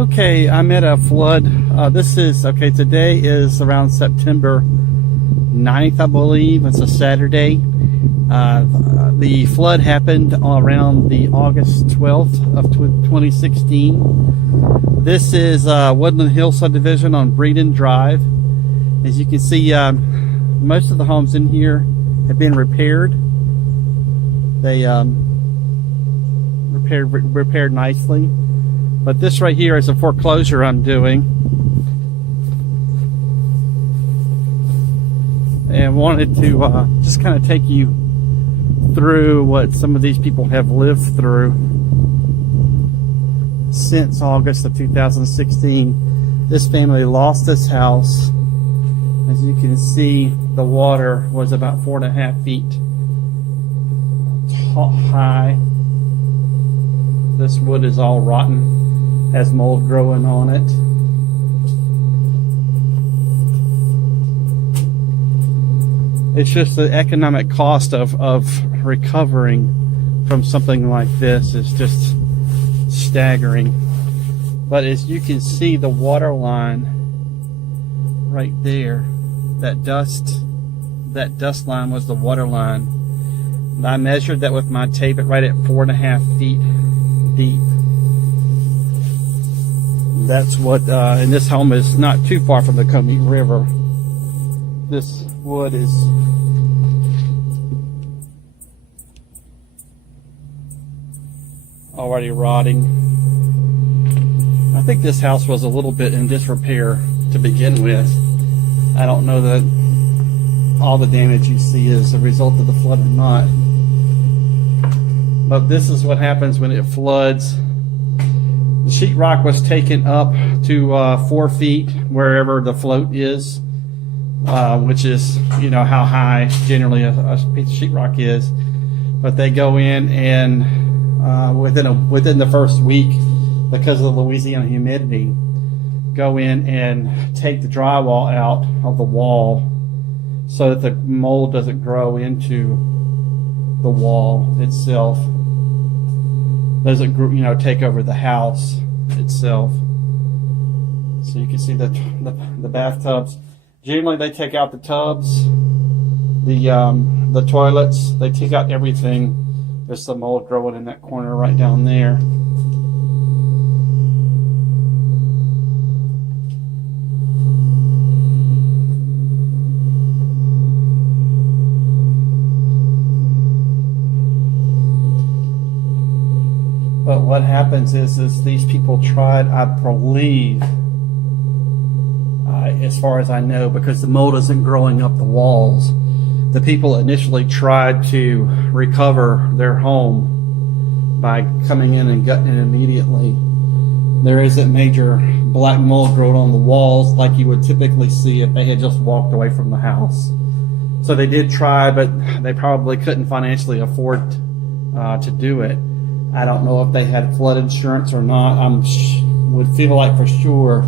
Okay, I'm at a flood. Today is around September 9th, I believe. It's a Saturday. The flood happened around the August 12th of 2016. This is Woodland Hill subdivision on Breeden Drive. As you can see, most of the homes in here have been repaired. They repaired nicely. But this right here is a foreclosure I'm doing, and wanted to just kind of take you through what some of these people have lived through since August of 2016. This family lost this house. As you can see, the water was about 4.5 feet high. This wood is all rotten, has mold growing on it. It's just the economic cost of recovering from something like this is just staggering. But as you can see, the water line right there, that dust line was the water line. And I measured that with my tape right at 4.5 feet deep. That's what, and this home is not too far from the Cobb River. This wood is already rotting. I think this house was a little bit in disrepair to begin with. I don't know that all the damage you see is a result of the flood or not. But this is what happens when it floods. The sheetrock was taken up to 4 feet wherever the float is, which is, you know, how high generally a piece of sheetrock is. But they go in and within the first week, because of the Louisiana humidity, go in and take the drywall out of the wall so that the mold doesn't grow into the wall itself. Doesn't, you know, take over the house itself. So you can see the bathtubs. Generally, they take out the tubs, the toilets. They take out everything. There's some mold growing in that corner right down there. But what happens is these people tried, I believe, as far as I know, because the mold isn't growing up the walls, the people initially tried to recover their home by coming in and gutting it immediately. There isn't major black mold growing on the walls like you would typically see if they had just walked away from the house. So they did try, but they probably couldn't financially afford to do it. I don't know if they had flood insurance or not. I would feel like for sure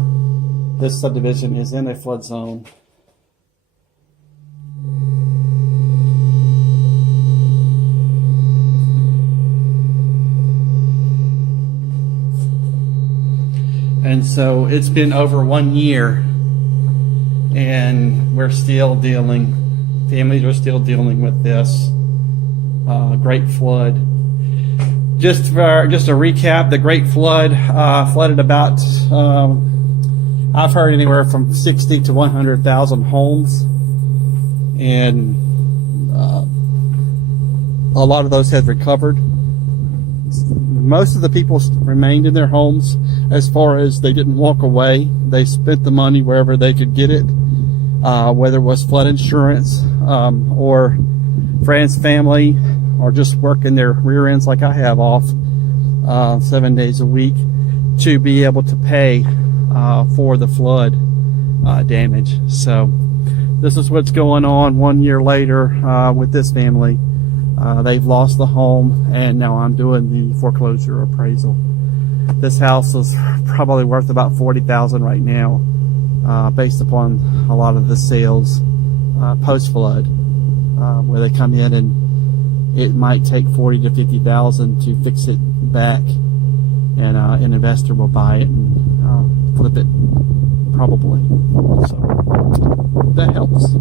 this subdivision is in a flood zone. And so it's been over 1 year, and families are still dealing with this great flood. Just a recap, the Great Flood flooded about, I've heard anywhere from 60 to 100,000 homes, and a lot of those have recovered. Most of the people remained in their homes. As far as they didn't walk away, they spent the money wherever they could get it, whether it was flood insurance or friends, family, or just working their rear ends like I have off 7 days a week to be able to pay for the flood damage. So this is what's going on 1 year later with this family. They've lost the home, and now I'm doing the foreclosure appraisal. This house is probably worth about $40,000 right now, based upon a lot of the sales post-flood, where they come in and it might take $40,000 to $50,000 to fix it back, and an investor will buy it and flip it, probably. So that helps.